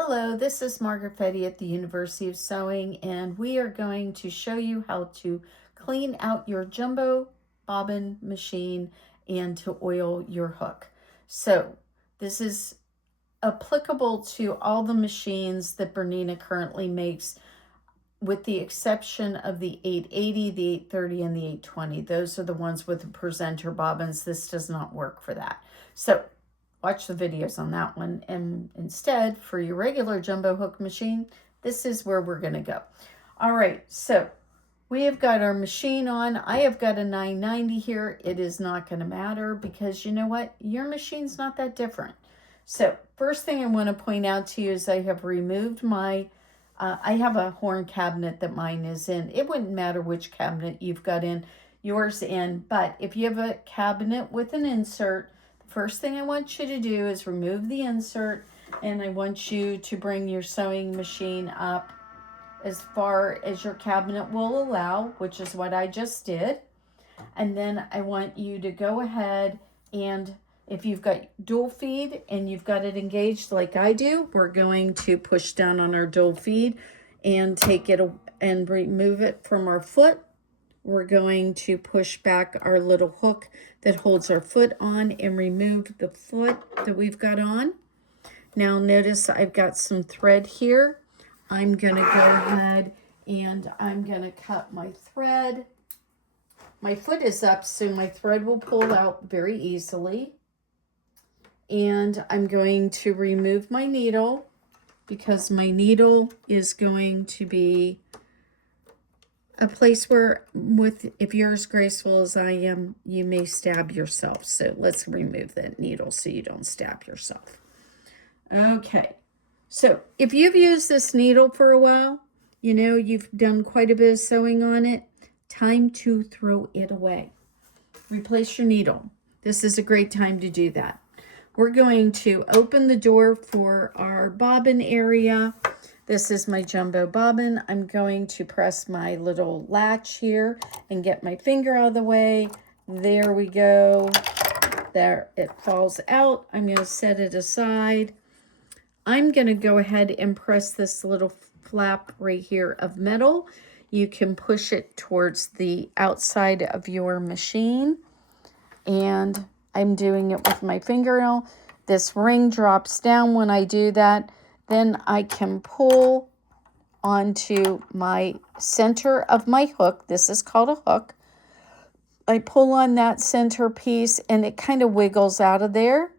Hello, this is Margaret Fetty at the University of Sewing, and we are going to show you how to clean out your jumbo bobbin machine and to oil your hook. So this is applicable to all the machines that Bernina currently makes, with the exception of the 880, the 830, and the 820. Those are the ones with the presenter bobbins. This does not work for that. So watch the videos on that one, and instead for your regular jumbo hook machine, this is where we're going to go. All right, so we have got our machine on. I have got a 990 here. It is not going to matter because you know what, your machine's not that different. So first thing I want to point out to you is I have removed my I have a horn cabinet that mine is in. It wouldn't matter which cabinet you've got in yours in, but if you have a cabinet with an insert, first thing I want you to do is remove the insert, and I want you to bring your sewing machine up as far as your cabinet will allow, which is what I just did. And then I want you to go ahead, and if you've got dual feed and you've got it engaged like I do, we're going to push down on our dual feed and take it and remove it from our foot. We're going to push back our little hook that holds our foot on and remove the foot that we've got on. Now notice I've got some thread here. I'm going to go ahead and I'm going to cut my thread. My foot is up, so my thread will pull out very easily. And I'm going to remove my needle because my needle is going to be a place where, if you're as graceful as I am, you may stab yourself. So let's remove that needle so you don't stab yourself. Okay, so if you've used this needle for a while, you know you've done quite a bit of sewing on it, time to throw it away. Replace your needle. This is a great time to do that. We're going to open the door for our bobbin area. This is my jumbo bobbin. I'm going to press my little latch here and get my finger out of the way. There we go. There, it falls out. I'm going to set it aside. I'm going to go ahead and press this little flap right here of metal. You can push it towards the outside of your machine, and I'm doing it with my fingernail. This ring drops down when I do that. Then I can pull onto my center of my hook. This is called a hook. I pull on that center piece and it kind of wiggles out of there.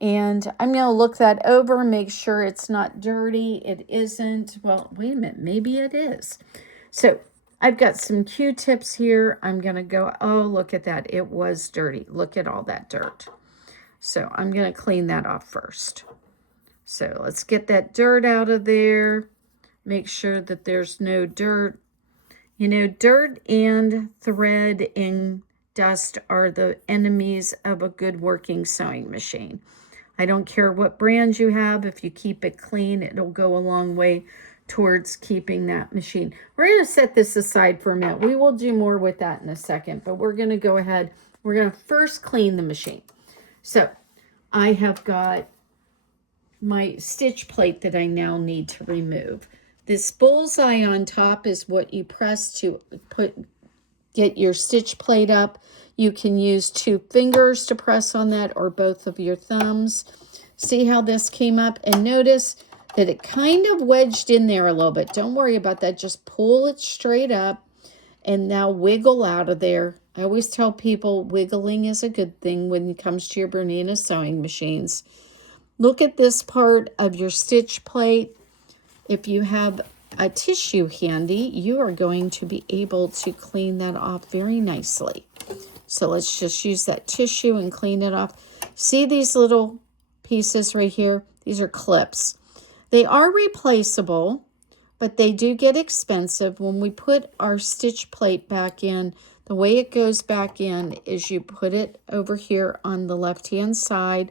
And I'm going to look that over, make sure it's not dirty. It isn't. Well, wait a minute. Maybe it is. So I've got some Q-tips here. I'm going to go, oh, look at that. It was dirty. Look at all that dirt. So I'm going to clean that off first. So let's get that dirt out of there. Make sure that there's no dirt. You know, dirt and thread and dust are the enemies of a good working sewing machine. I don't care what brand you have. If you keep it clean, it'll go a long way towards keeping that machine. We're going to set this aside for a minute. We will do more with that in a second, but we're going to go ahead. We're going to first clean the machine. So I have got my stitch plate that I now need to remove. This bullseye on top is what you press to get your stitch plate up. You can use 2 fingers to press on that or both of your thumbs. See how this came up? And notice that it kind of wedged in there a little bit. Don't worry about that. Just pull it straight up and now wiggle out of there. I always tell people wiggling is a good thing when it comes to your Bernina sewing machines. Look at this part of your stitch plate. If you have a tissue handy, you are going to be able to clean that off very nicely. So let's just use that tissue and clean it off. See these little pieces right here? These are clips. They are replaceable, but they do get expensive. When we put our stitch plate back in, the way it goes back in is you put it over here on the left-hand side,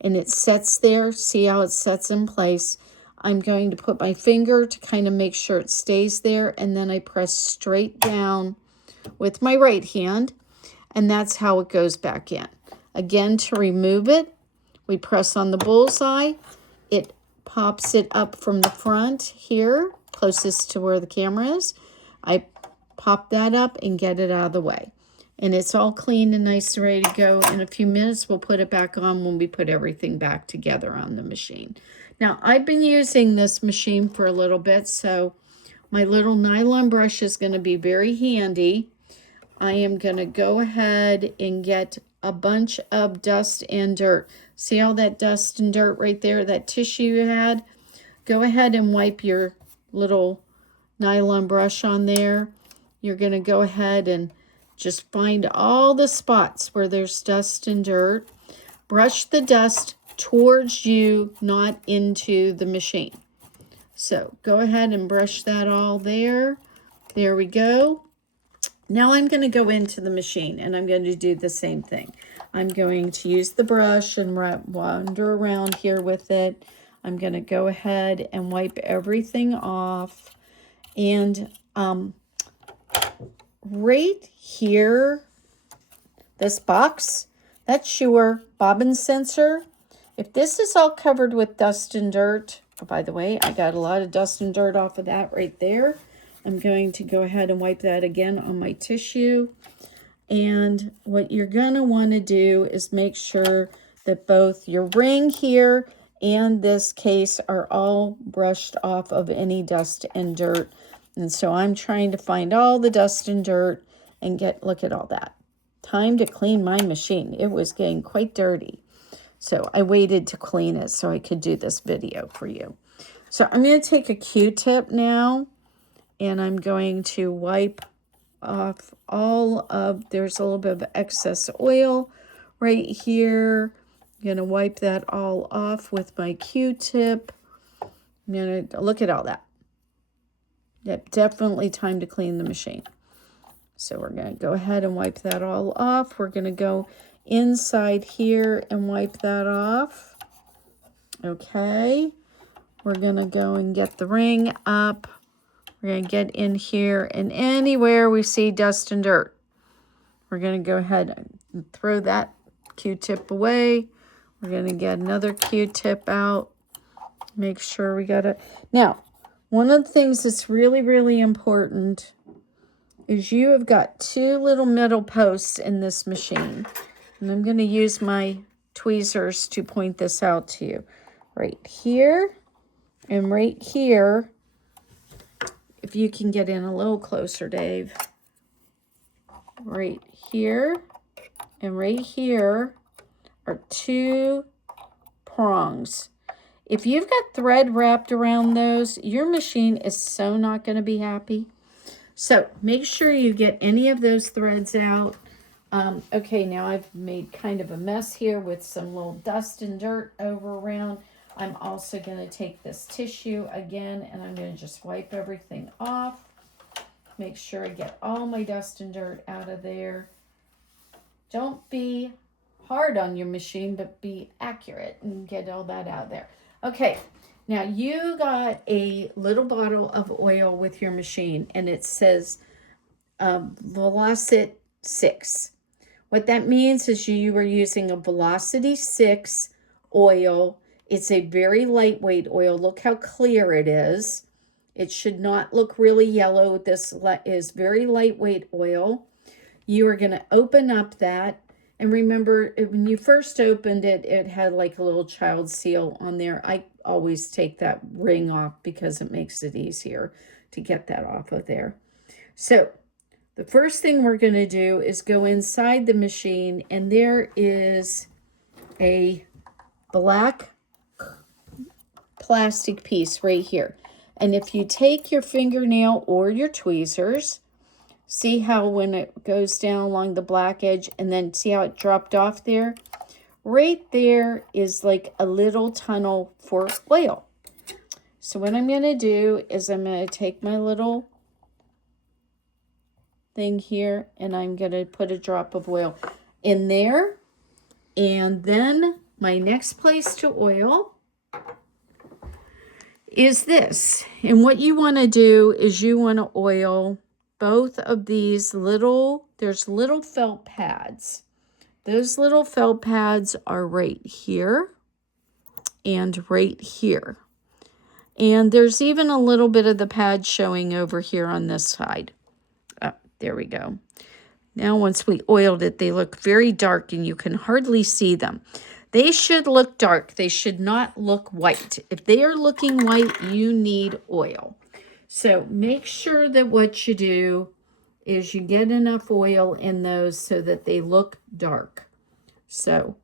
and it sets there. See how it sets in place? I'm going to put my finger to kind of make sure it stays there, and then I press straight down with my right hand, and that's how it goes back in. Again, to remove it, we press on the bullseye. It pops it up from the front here, closest to where the camera is. I pop that up and get it out of the way. And it's all clean and nice and ready to go. In a few minutes, we'll put it back on when we put everything back together on the machine. Now, I've been using this machine for a little bit, so my little nylon brush is going to be very handy. I am going to go ahead and get a bunch of dust and dirt. See all that dust and dirt right there, that tissue you had? Go ahead and wipe your little nylon brush on there. You're going to go ahead and just find all the spots where there's dust and dirt. Brush the dust towards you, not into the machine. So go ahead and brush that all there. There we go. Now I'm going to go into the machine and I'm going to do the same thing. I'm going to use the brush and wander around here with it. I'm going to go ahead and wipe everything off. And right here, this box, that's your bobbin sensor. If this is all covered with dust and dirt, oh, by the way, I got a lot of dust and dirt off of that right there. I'm going to go ahead and wipe that again on my tissue. And what you're going to want to do is make sure that both your ring here and this case are all brushed off of any dust and dirt. And so I'm trying to find all the dust and dirt and look at all that. Time to clean my machine. It was getting quite dirty. So I waited to clean it so I could do this video for you. So I'm going to take a Q-tip now and I'm going to wipe off all of, there's a little bit of excess oil right here. I'm going to wipe that all off with my Q-tip. I'm going to look at all that. Yep, definitely time to clean the machine. So we're going to go ahead and wipe that all off. We're going to go inside here and wipe that off. Okay. We're going to go and get the ring up. We're going to get in here, and anywhere we see dust and dirt, we're going to go ahead and throw that Q-tip away. We're going to get another Q-tip out. Make sure we got it. Now, one of the things that's really, really important is you have got two little metal posts in this machine. And I'm going to use my tweezers to point this out to you. Right here and right here. If you can get in a little closer, Dave. Right here and right here are two prongs. If you've got thread wrapped around those, your machine is so not going to be happy. So make sure you get any of those threads out. Okay, now I've made kind of a mess here with some little dust and dirt over around. I'm also going to take this tissue again and I'm going to just wipe everything off. Make sure I get all my dust and dirt out of there. Don't be hard on your machine, but be accurate and get all that out of there. Okay, now you got a little bottle of oil with your machine and it says Velocity 6. What that means is you are using a Velocity 6 oil. It's a very lightweight oil. Look how clear it is. It should not look really yellow. This is very lightweight oil. You are going to open up that. And remember, when you first opened it, it had like a little child seal on there. I always take that ring off because it makes it easier to get that off of there. So the first thing we're going to do is go inside the machine, and there is a black plastic piece right here. And if you take your fingernail or your tweezers, see how when it goes down along the black edge and then see how it dropped off there? Right there is like a little tunnel for oil. So what I'm going to do is I'm going to take my little thing here and I'm going to put a drop of oil in there. And then my next place to oil is this. And what you want to do is you want to oil both of these little, there's little felt pads. Those little felt pads are right here and right here. And there's even a little bit of the pad showing over here on this side. Oh, there we go. Now once we oiled it, they look very dark and you can hardly see them. They should look dark. They should not look white. If they are looking white, you need oil. So make sure that what you do is you get enough oil in those so that they look dark. So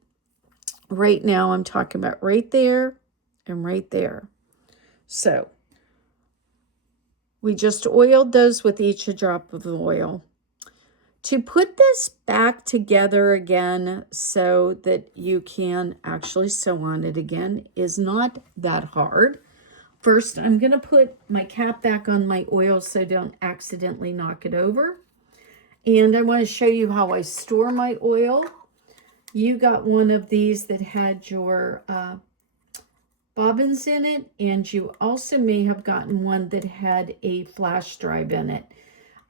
right now I'm talking about right there and right there. So we just oiled those with each a drop of oil. To put this back together again so that you can actually sew on it again is not that hard. First, I'm going to put my cap back on my oil so I don't accidentally knock it over. And I want to show you how I store my oil. You got one of these that had your bobbins in it, and you also may have gotten one that had a flash drive in it.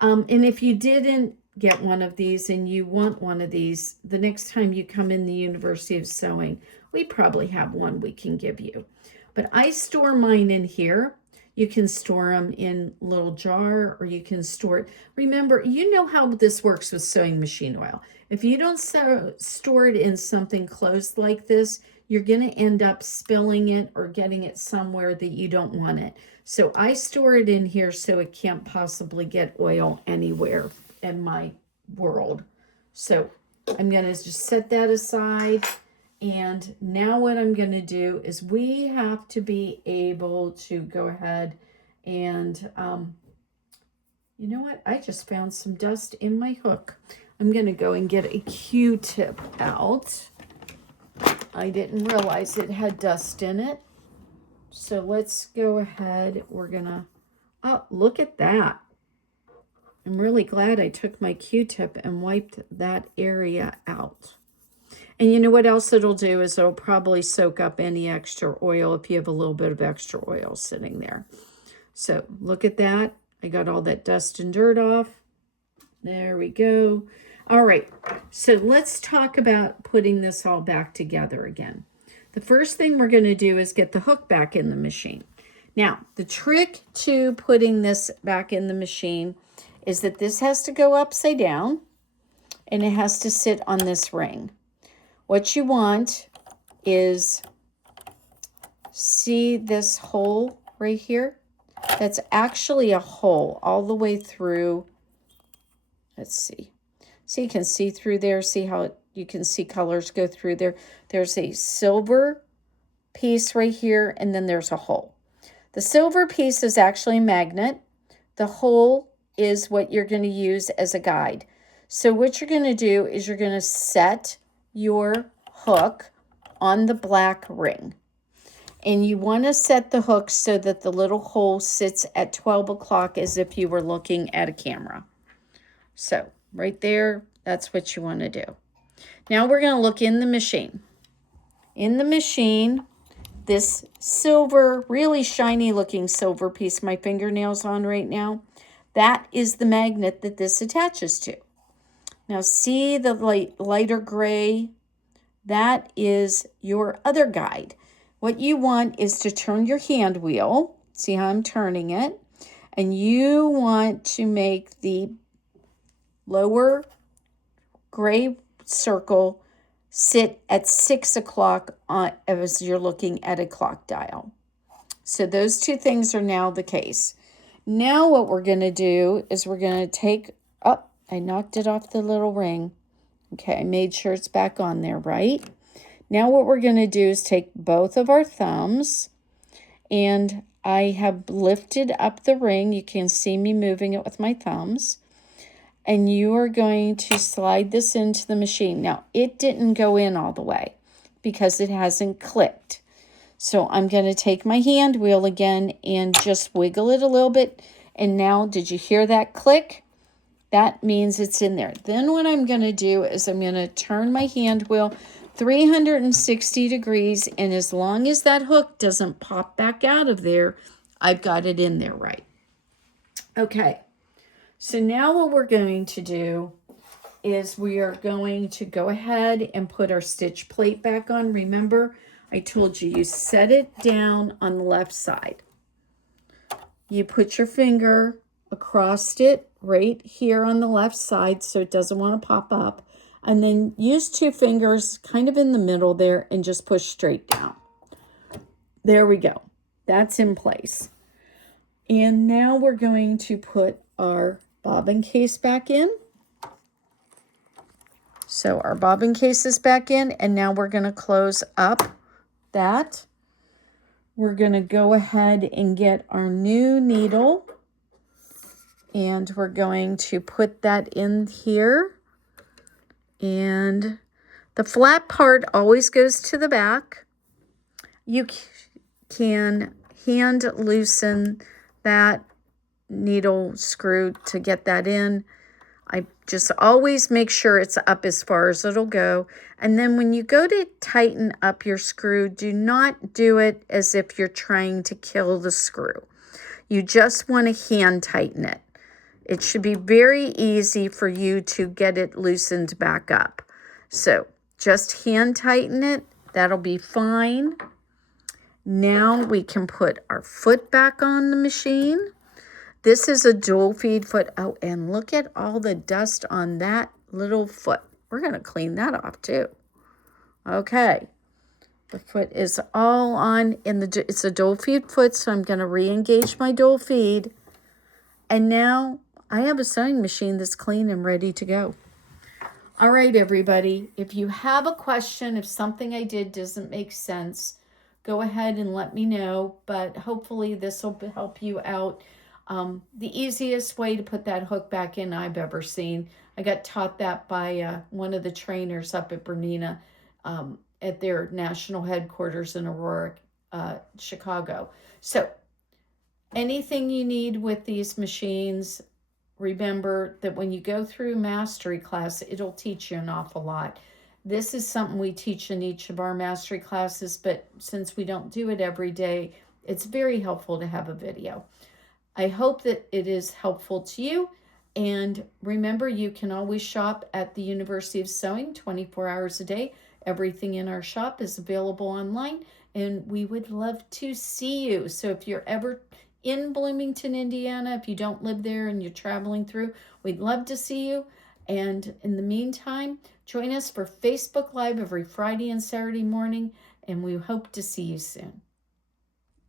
And if you didn't get one of these and you want one of these, the next time you come in the University of Sewing, we probably have one we can give you. But I store mine in here. You can store them in a little jar, or you can store it. Remember, you know how this works with sewing machine oil. If you don't store it in something closed like this, you're going to end up spilling it or getting it somewhere that you don't want it. So I store it in here so it can't possibly get oil anywhere in my world. So I'm going to just set that aside. And now what I'm going to do is we have to be able to go ahead and, you know what? I just found some dust in my hook. I'm going to go and get a Q-tip out. I didn't realize it had dust in it. So let's go ahead. We're going to, oh, look at that. I'm really glad I took my Q-tip and wiped that area out. And you know what else it'll do is it'll probably soak up any extra oil if you have a little bit of extra oil sitting there. So look at that. I got all that dust and dirt off. There we go. All right, so let's talk about putting this all back together again. The first thing we're going to do is get the hook back in the machine. Now, the trick to putting this back in the machine is that this has to go upside down and it has to sit on this ring. What you want is, see this hole right here? That's actually a hole all the way through. Let's see. So you can see through there. See how you can see colors go through there. There's a silver piece right here, and then there's a hole. The silver piece is actually a magnet. The hole is what you're going to use as a guide. So what you're going to do is you're going to set your hook on the black ring. And you want to set the hook so that the little hole sits at 12 o'clock as if you were looking at a camera. So right there, that's what you want to do. Now we're going to look in the machine. In the machine, this silver, really shiny looking silver piece my fingernail's on right now, that is the magnet that this attaches to. Now see the lighter gray? That is your other guide. What you want is to turn your hand wheel. See how I'm turning it? And you want to make the lower gray circle sit at 6 o'clock as you're looking at a clock dial. So those two things are now the case. Now what we're going to do is we're going to take, oh, I knocked it off the little ring. Okay, I made sure it's back on there, right? Now what we're going to do is take both of our thumbs, and I have lifted up the ring. You can see me moving it with my thumbs. And you are going to slide this into the machine. Now, it didn't go in all the way because it hasn't clicked. So I'm going to take my hand wheel again and just wiggle it a little bit. And now, did you hear that click? That means it's in there. Then what I'm going to do is I'm going to turn my hand wheel 360 degrees. And as long as that hook doesn't pop back out of there, I've got it in there right. Okay. So now what we're going to do is we are going to go ahead and put our stitch plate back on. Remember, I told you, you set it down on the left side. you put your finger across it right here on the left side so it doesn't want to pop up. And then use 2 fingers kind of in the middle there and just push straight down. There we go. That's in place. And now we're going to put our bobbin case back in. So our bobbin case is back in, and now we're going to close up that. We're going to go ahead and get our new needle, and we're going to put that in here. And the flat part always goes to the back. You can hand loosen that needle screw to get that in. I just always make sure it's up as far as it'll go. And then when you go to tighten up your screw, do not do it as if you're trying to kill the screw. You just want to hand tighten it. It should be very easy for you to get it loosened back up. So just hand tighten it. That'll be fine. Now we can put our foot back on the machine. This is a dual feed foot. Oh, and look at all the dust on that little foot. We're going to clean that off too. Okay. The foot is all on it's a dual feed foot, so I'm going to re-engage my dual feed. And now I have a sewing machine that's clean and ready to go. All right, everybody. If you have a question, if something I did doesn't make sense, go ahead and let me know. But hopefully this will help you out. The easiest way to put that hook back in I've ever seen. I got taught that by one of the trainers up at Bernina at their national headquarters in Aurora, Chicago. So anything you need with these machines, remember that when you go through mastery class, it'll teach you an awful lot. This is something we teach in each of our mastery classes, but since we don't do it every day, it's very helpful to have a video. I hope that it is helpful to you. And remember, you can always shop at the University of Sewing 24 hours a day. Everything in our shop is available online, and we would love to see you. So if you're ever in Bloomington, Indiana, if you don't live there and you're traveling through, we'd love to see you. And in the meantime, join us for Facebook Live every Friday and Saturday morning, and we hope to see you soon.